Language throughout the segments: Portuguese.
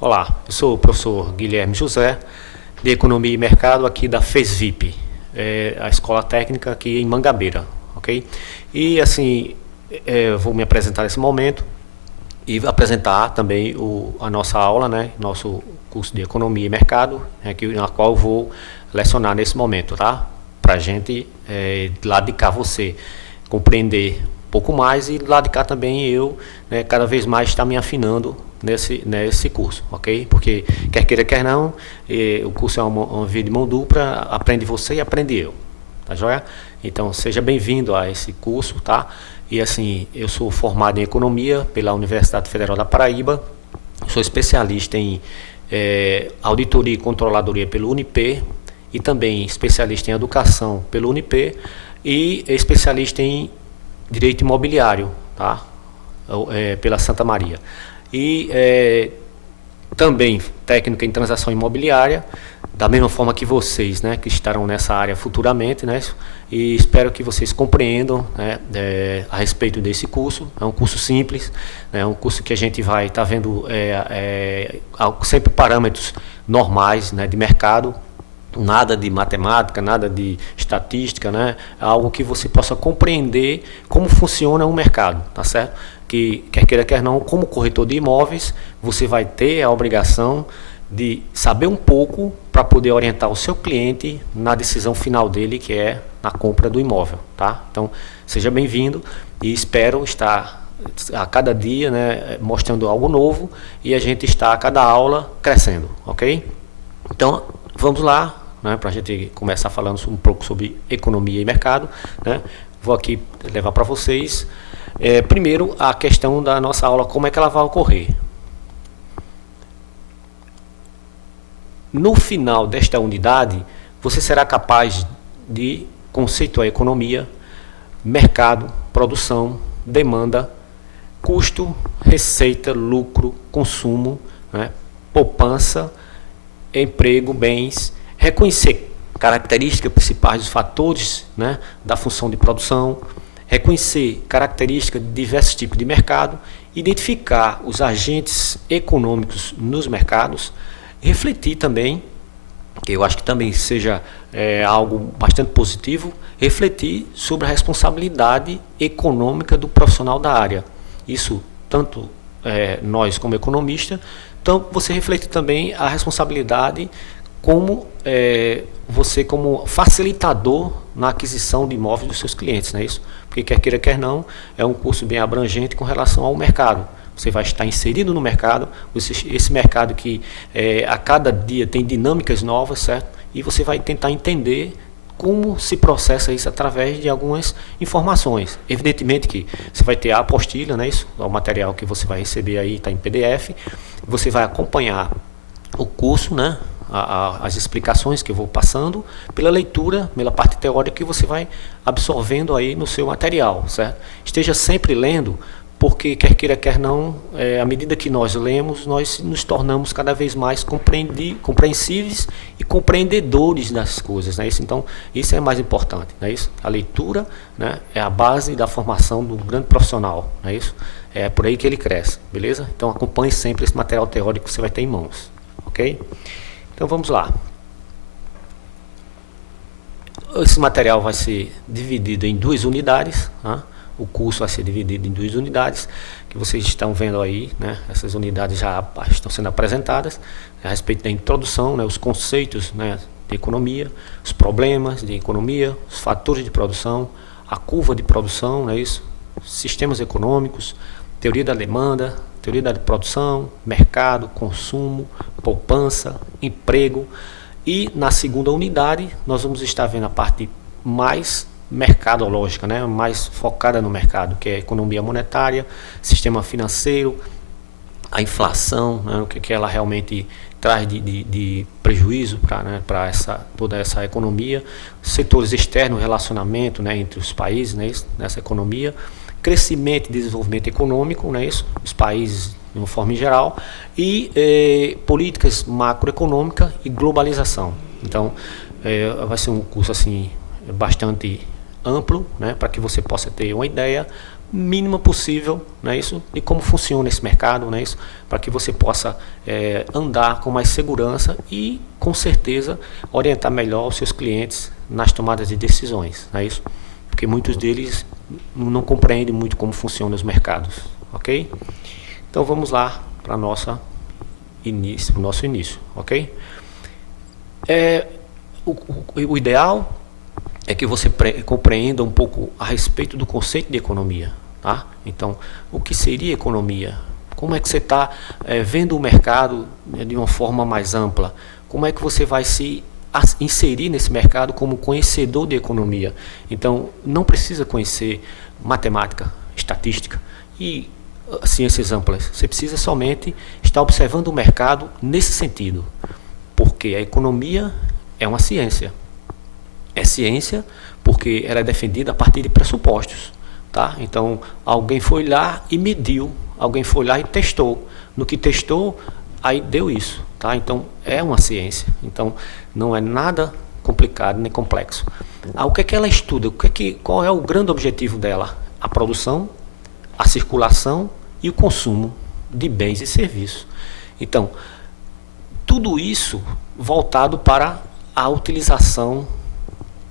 Olá, eu sou o professor Guilherme José, de Economia e Mercado aqui da FESVIP, a escola técnica aqui em Mangabeira, ok? E assim, eu vou me apresentar nesse momento e apresentar também a nossa aula, né? Nosso curso de Economia e Mercado, na qual eu vou lecionar nesse momento, tá? Para a gente, do lado de cá, você compreender um pouco mais e do lado de cá também eu, né, cada vez mais estar me afinando nesse curso, ok? Porque quer queira, quer não, o curso é uma via de mão dupla, aprende você e aprende eu, tá joia? Então seja bem-vindo a esse curso, tá? E assim, eu sou formado em Economia pela Universidade Federal da Paraíba, sou especialista em Auditoria e Controladoria pelo UNIP e também especialista em Educação pelo UNIP e especialista em Direito Imobiliário, tá? Pela Santa Maria. E também técnica em transação imobiliária, da mesma forma que vocês, né, que estarão nessa área futuramente, né, e espero que vocês compreendam, né, a respeito desse curso. É um curso simples, é um curso que a gente vai estar vendo sempre parâmetros normais, né, de mercado, nada de matemática, nada de estatística, né? Algo que você possa compreender como funciona o mercado, tá certo? Que quer queira, quer não, como corretor de imóveis, você vai ter a obrigação de saber um pouco para poder orientar o seu cliente na decisão final dele, que é na compra do imóvel, tá? Então, seja bem-vindo e espero estar a cada dia, né, mostrando algo novo e a gente está a cada aula crescendo, ok? Então, vamos lá, né, para a gente começar falando um pouco sobre economia e mercado, né? Vou aqui levar para vocês, primeiro, a questão da nossa aula, como é que ela vai ocorrer. No final desta unidade, você será capaz de conceituar economia, mercado, produção, demanda, custo, receita, lucro, consumo, né, poupança, emprego, bens, reconhecer características principais dos fatores, né, da função de produção, reconhecer características de diversos tipos de mercado, identificar os agentes econômicos nos mercados, refletir também, que eu acho que também seja algo bastante positivo, refletir sobre a responsabilidade econômica do profissional da área. Isso tanto nós como economista, então você reflete também a responsabilidade como você como facilitador na aquisição de imóveis dos seus clientes, não é isso? Porque quer queira, quer não, é um curso bem abrangente com relação ao mercado. Você vai estar inserido no mercado, esse mercado que a cada dia tem dinâmicas novas, certo? E você vai tentar entender como se processa isso através de algumas informações. Evidentemente que você vai ter a apostila, né, isso, o material que você vai receber aí está em PDF, você vai acompanhar o curso, né, as explicações que eu vou passando, pela leitura, pela parte teórica que você vai absorvendo aí no seu material, certo? Esteja sempre lendo, porque quer queira, quer não, à medida que nós lemos, nós nos tornamos cada vez mais compreensíveis e compreendedores das coisas, né? Então, isso é mais importante, não é isso? A leitura, né, é a base da formação do grande profissional, não é isso? É por aí que ele cresce, beleza? Então, acompanhe sempre esse material teórico que você vai ter em mãos, ok? Então, vamos lá. Esse material vai ser dividido em 2 unidades, tá? O curso vai ser dividido em 2 unidades, que vocês estão vendo aí, né? Essas unidades já estão sendo apresentadas a respeito da introdução, né? Os conceitos, né, de economia, os problemas de economia, os fatores de produção, a curva de produção, não é isso? Sistemas econômicos, teoria da demanda, teoria da produção, mercado, consumo, poupança, emprego. E na segunda unidade nós vamos estar vendo a parte mais mercadológica, né, mais focada no mercado, que é a economia monetária, sistema financeiro, a inflação, né, o que ela realmente traz de prejuízo para, né, toda essa economia, setores externos, relacionamento, né, entre os países, né, nessa economia, crescimento e desenvolvimento econômico, né, isso, os países de uma forma geral, e políticas macroeconômicas e globalização. Então, vai ser um curso assim bastante amplo, né, para que você possa ter uma ideia, mínima possível, não é isso? E como funciona esse mercado, não é isso? Para que você possa andar com mais segurança e, com certeza, orientar melhor os seus clientes nas tomadas de decisões, não é isso? Porque muitos deles não compreendem muito como funcionam os mercados, ok? Então vamos lá para o nosso início, ok? O ideal é que você compreenda um pouco a respeito do conceito de economia, tá? Então, o que seria economia? Como é que você está vendo o mercado de uma forma mais ampla? Como é que você vai se inserir nesse mercado como conhecedor de economia? Então, não precisa conhecer matemática, estatística e ciências amplas. Você precisa somente estar observando o mercado nesse sentido, porque a economia é uma ciência. É ciência porque ela é defendida a partir de pressupostos, tá? Então, alguém foi lá e mediu, alguém foi lá e testou. No que testou, aí deu isso, tá? Então, é uma ciência. Então, não é nada complicado nem complexo. O que é que ela estuda? Qual é o grande objetivo dela? A produção, a circulação e o consumo de bens e serviços. Então, tudo isso voltado para a utilização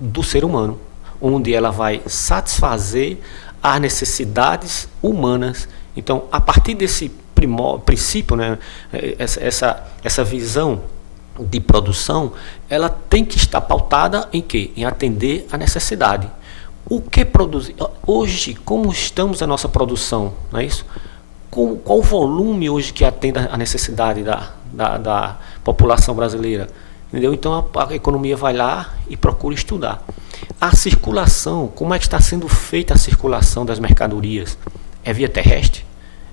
do ser humano, onde ela vai satisfazer as necessidades humanas. Então, a partir desse princípio, né, essa visão de produção, ela tem que estar pautada em quê? Em atender a necessidade. O que produzir? Hoje, como estamos a nossa produção, não é isso? Qual o volume hoje que atende a necessidade da população brasileira? Entendeu? Então a economia vai lá e procura estudar. A circulação, como é que está sendo feita a circulação das mercadorias? É via terrestre?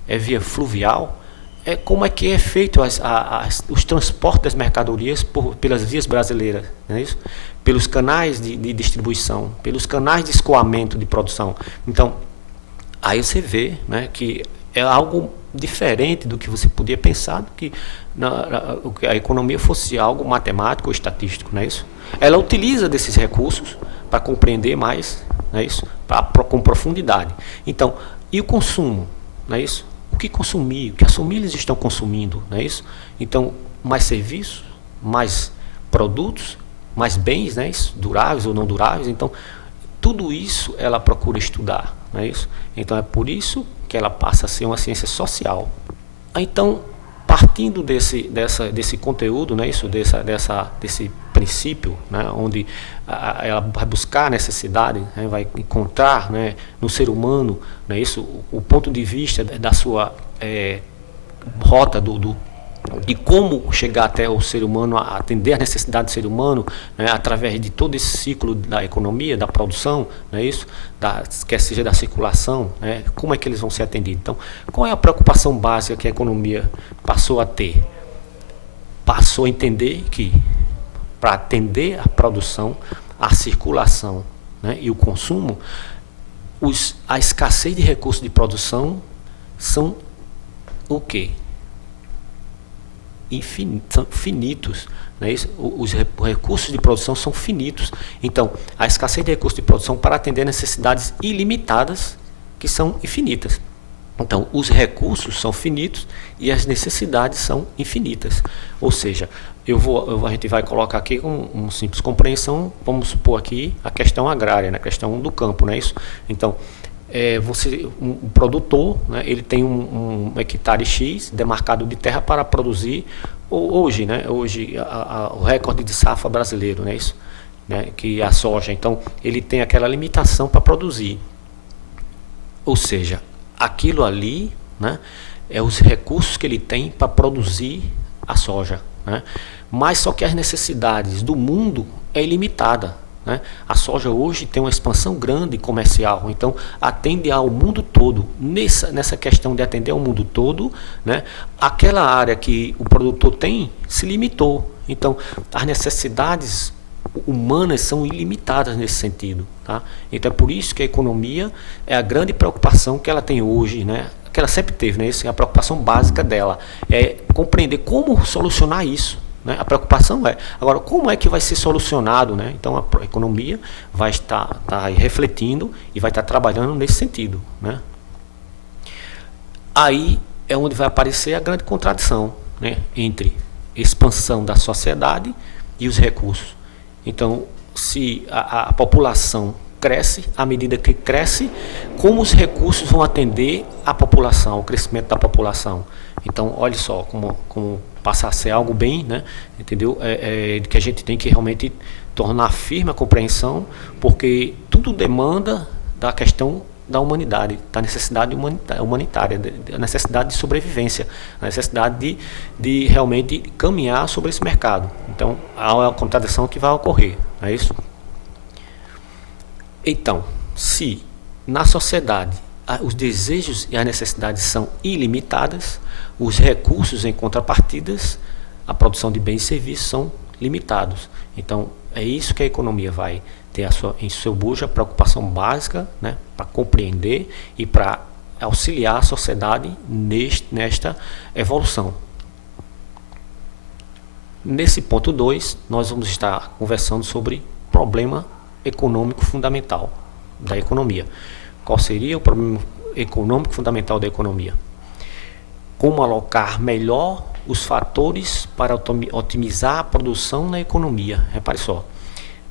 É via fluvial? Como é que é feito os transportes das mercadorias pelas vias brasileiras? Não é isso? Pelos canais de distribuição, pelos canais de escoamento de produção. Então, aí você vê, né, que é algo diferente do que você podia pensar, que a economia fosse algo matemático ou estatístico, não é isso? Ela utiliza desses recursos para compreender mais, não é isso? Com profundidade. Então, e o consumo, não é isso? O que consumir, o que as famílias estão consumindo, não é isso? Então, mais serviços, mais produtos, mais bens, né, duráveis ou não duráveis. Então, tudo isso ela procura estudar, não é isso? Então, é por isso que ela passa a ser uma ciência social. Então, partindo desse conteúdo, né, desse princípio, né, onde ela vai buscar a necessidade, né, vai encontrar, né, no ser humano, né, o ponto de vista da sua rota de como chegar até o ser humano, a atender a necessidade do ser humano, né, através de todo esse ciclo da economia, da produção, não é isso? Quer seja da circulação, né, como é que eles vão ser atendidos? Então, qual é a preocupação básica que a economia passou a ter? Passou a entender que, para atender a produção, a circulação, né, e o consumo, a escassez de recursos de produção são o quê? São finitos, não é isso? Os recursos de produção são finitos. Então, a escassez de recursos de produção para atender necessidades ilimitadas que são infinitas. Então, os recursos são finitos e as necessidades são infinitas. Ou seja, a gente vai colocar aqui com uma simples compreensão, vamos supor aqui a questão agrária, né? A questão do campo, não é isso? Então, um produtor, né, ele tem um hectare X demarcado de terra para produzir hoje, né, o recorde de safra brasileiro, né, isso, né, que é a soja. Então, ele tem aquela limitação para produzir. Ou seja, aquilo ali, né, é os recursos que ele tem para produzir a soja, né? Mas só que as necessidades do mundo é ilimitada. Né? A soja hoje tem uma expansão grande comercial, então atende ao mundo todo. Nessa questão de atender ao mundo todo, né, aquela área que o produtor tem se limitou. Então, as necessidades humanas são ilimitadas nesse sentido. Tá? Então, é por isso que a economia é a grande preocupação que ela tem hoje, né? Que ela sempre teve, né? Essa é a preocupação básica dela, é compreender como solucionar isso. né? A preocupação é, agora, como é que vai ser solucionado, né? Então, a economia vai estar refletindo e vai estar trabalhando nesse sentido, né? Aí é onde vai aparecer a grande contradição, né? Entre expansão da sociedade e os recursos. Então, se a população cresce, à medida que cresce, como os recursos vão atender a população, o crescimento da população. Então, olha só como passa a ser algo bem, né, entendeu? Que a gente tem que realmente tornar firme a compreensão, porque tudo demanda da questão da humanidade, da necessidade humanitária, da necessidade de sobrevivência, a necessidade de realmente caminhar sobre esse mercado. Então, há uma contradição que vai ocorrer, não é isso? Então, se na sociedade os desejos e as necessidades são ilimitadas, os recursos em contrapartidas, a produção de bens e serviços são limitados. Então, é isso que a economia vai ter em seu bujo, a preocupação básica, né, para compreender e para auxiliar a sociedade nesta evolução. Nesse ponto 2, nós vamos estar conversando sobre problema econômico fundamental da economia. Qual seria o problema econômico fundamental da economia? Como alocar melhor os fatores para otimizar a produção na economia. Repare só,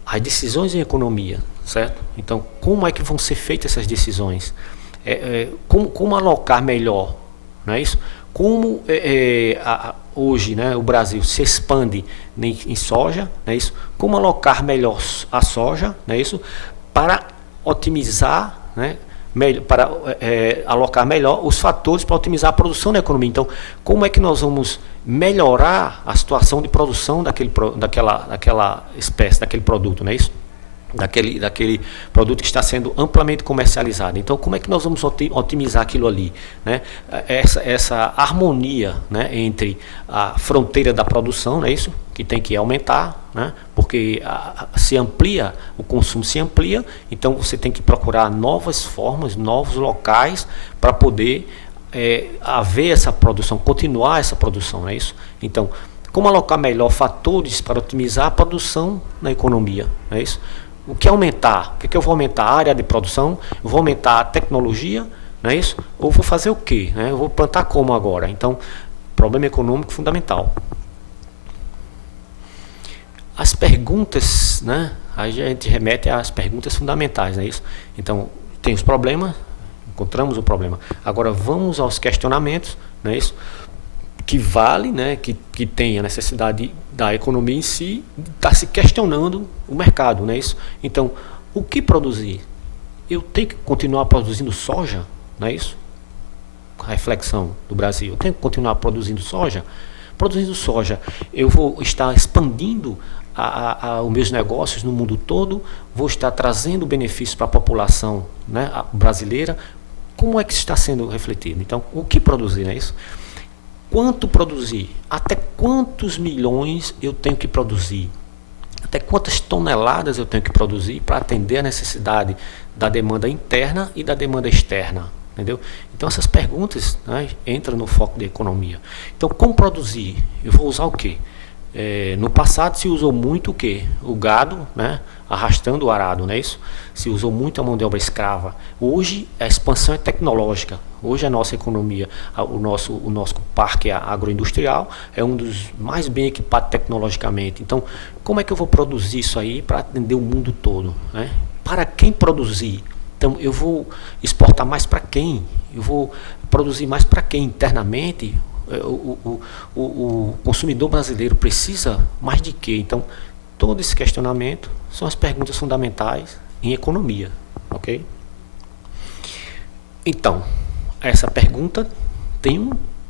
as decisões em economia, certo? Então, como é que vão ser feitas essas decisões? Como alocar melhor, não é isso? Como hoje, né, o Brasil se expande em soja, não é isso? Como alocar melhor a soja, não é isso? Para otimizar, né, para alocar melhor os fatores para otimizar a produção da economia. Então, como é que nós vamos melhorar a situação de produção daquela espécie, daquele produto, não é isso? Daquele produto que está sendo amplamente comercializado. Então, como é que nós vamos otimizar aquilo ali, né? Essa harmonia, né, entre a fronteira da produção, não é isso? Que tem que aumentar, né? Porque se amplia, o consumo se amplia, então você tem que procurar novas formas, novos locais para poder haver essa produção, continuar essa produção, não é isso? Então, como alocar melhor fatores para otimizar a produção na economia, não é isso? O que aumentar? O que eu vou aumentar? A área de produção? Eu vou aumentar a tecnologia? Não é isso? Ou vou fazer o quê? Né? Eu vou plantar como agora? Então, problema econômico fundamental. As perguntas, né? Aí a gente remete às perguntas fundamentais, não é isso? Então, tem os problemas, encontramos o problema. Agora, vamos aos questionamentos, não é isso? Que vale, né, que tem a necessidade da economia em si, está se questionando o mercado, não é isso? Então, o que produzir? Eu tenho que continuar produzindo soja, não é isso? A reflexão do Brasil. Eu tenho que continuar produzindo soja? Produzindo soja, eu vou estar expandindo os meus negócios no mundo todo, vou estar trazendo benefícios para a população, né, brasileira. Como é que está sendo refletido? Então, o que produzir, não é isso? Quanto produzir? Até quantos milhões eu tenho que produzir? Até quantas toneladas eu tenho que produzir para atender a necessidade da demanda interna e da demanda externa? Entendeu? Então essas perguntas, né, entram no foco da economia. Então, como produzir? Eu vou usar o quê? No passado se usou muito o quê? O gado, né, arrastando o arado, não é isso? Se usou muito a mão de obra escrava. Hoje a expansão é tecnológica. Hoje a nossa economia, o nosso parque agroindustrial é um dos mais bem equipados tecnologicamente. Então, como é que eu vou produzir isso aí para atender o mundo todo, né? Para quem produzir? Então, eu vou exportar mais para quem? Eu vou produzir mais para quem internamente? O consumidor brasileiro precisa mais de quê? Então, todo esse questionamento são as perguntas fundamentais em economia, ok? Então, essa pergunta tem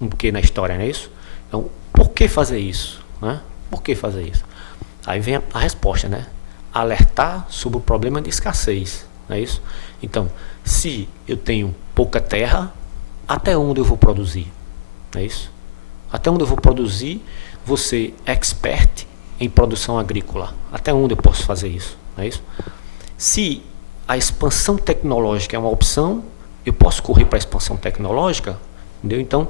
um quê na história, não é isso? Então, por que fazer isso? Né? Por que fazer isso? Aí vem a resposta, né? Alertar sobre o problema de escassez, não é isso? Então, se eu tenho pouca terra, até onde eu vou produzir? Não é isso? Até onde eu vou produzir, vou ser expert em produção agrícola. Até onde eu posso fazer isso? Não é isso? Se a expansão tecnológica é uma opção, eu posso correr para a expansão tecnológica, entendeu? Então,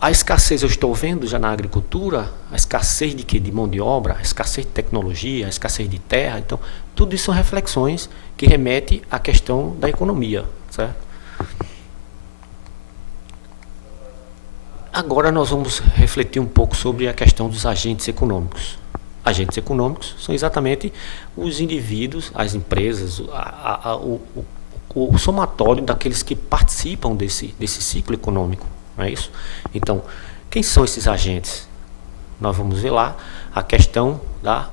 A escassez eu estou vendo já na agricultura, a escassez de quê? De mão de obra, a escassez de tecnologia, a escassez de terra. Então, tudo isso são reflexões que remetem à questão da economia, certo? Agora nós vamos refletir um pouco sobre a questão dos agentes econômicos. Agentes econômicos são exatamente os indivíduos, as empresas, o somatório daqueles que participam desse ciclo econômico, não é isso? Então, quem são esses agentes? Nós vamos ver lá a questão das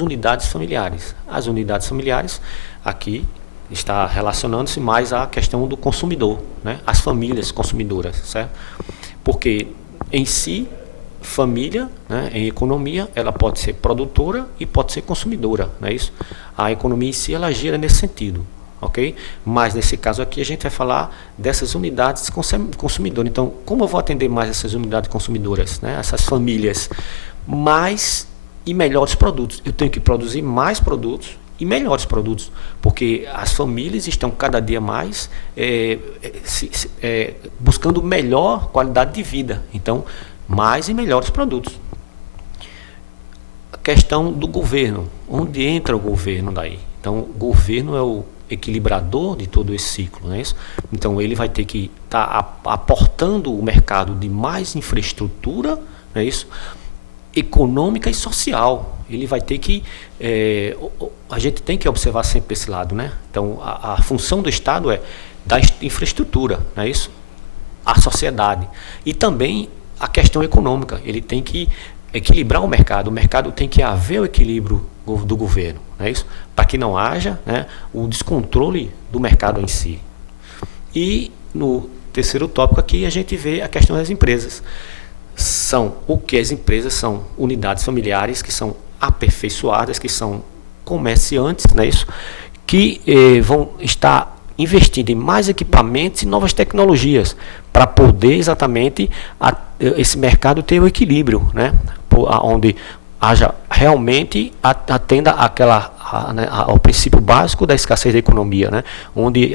unidades familiares. As unidades familiares, aqui, está relacionando-se mais à questão do consumidor, né? As famílias consumidoras, certo? Porque, em si, família, né, em economia, ela pode ser produtora e pode ser consumidora, não é isso? A economia em si, ela gira nesse sentido, ok? Mas, nesse caso aqui, a gente vai falar dessas unidades consumidoras. Então, como eu vou atender mais essas unidades consumidoras, né, essas famílias, mais e melhores produtos? Eu tenho que produzir mais produtos e melhores produtos, porque as famílias estão cada dia mais buscando melhor qualidade de vida. Então, mais e melhores produtos. A questão do governo. Onde entra o governo daí? Então, o governo é o equilibrador de todo esse ciclo, não é isso? Então, ele vai ter que estar aportando o mercado de mais infraestrutura, não é isso? Econômica e social. Ele vai ter que... a gente tem que observar sempre esse lado, né? Então, a função do Estado é da infraestrutura, não é isso? A sociedade. E também a questão econômica. Ele tem que equilibrar o mercado tem que haver o equilíbrio do governo, não é isso? Para que não haja, né, o descontrole do mercado em si. E no terceiro tópico aqui a gente vê a questão das empresas. São o que as empresas são? Unidades familiares que são aperfeiçoadas, que são comerciantes, não é isso? Que vão estar investindo em mais equipamentos e novas tecnologias para poder exatamente esse mercado ter o equilíbrio, né? Onde haja realmente atenda ao princípio básico da escassez da economia, né? Onde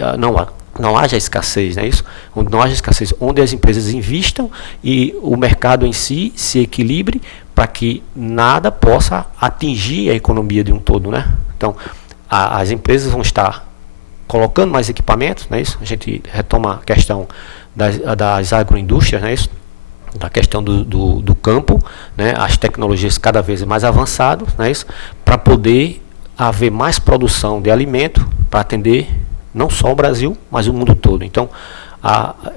não haja escassez, não é isso? Onde não haja escassez, onde as empresas investam e o mercado em si se equilibre para que nada possa atingir a economia de um todo, né? Então, as empresas vão estar colocando mais equipamentos, não é isso? A gente retoma a questão das agroindústrias, não é isso? Da questão do campo, né? As tecnologias cada vez mais avançadas, não é isso? Para poder haver mais produção de alimento para atender não só o Brasil, mas o mundo todo. Então,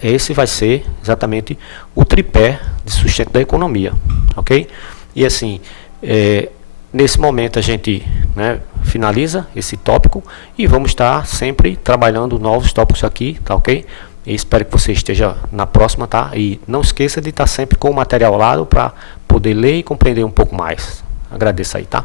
esse vai ser exatamente o tripé de sustento da economia, ok? E assim, nesse momento a gente, né, finaliza esse tópico e vamos estar sempre trabalhando novos tópicos aqui, tá ok? E espero que você esteja na próxima, tá? E não esqueça de estar sempre com o material ao lado para poder ler e compreender um pouco mais. Agradeço aí, tá?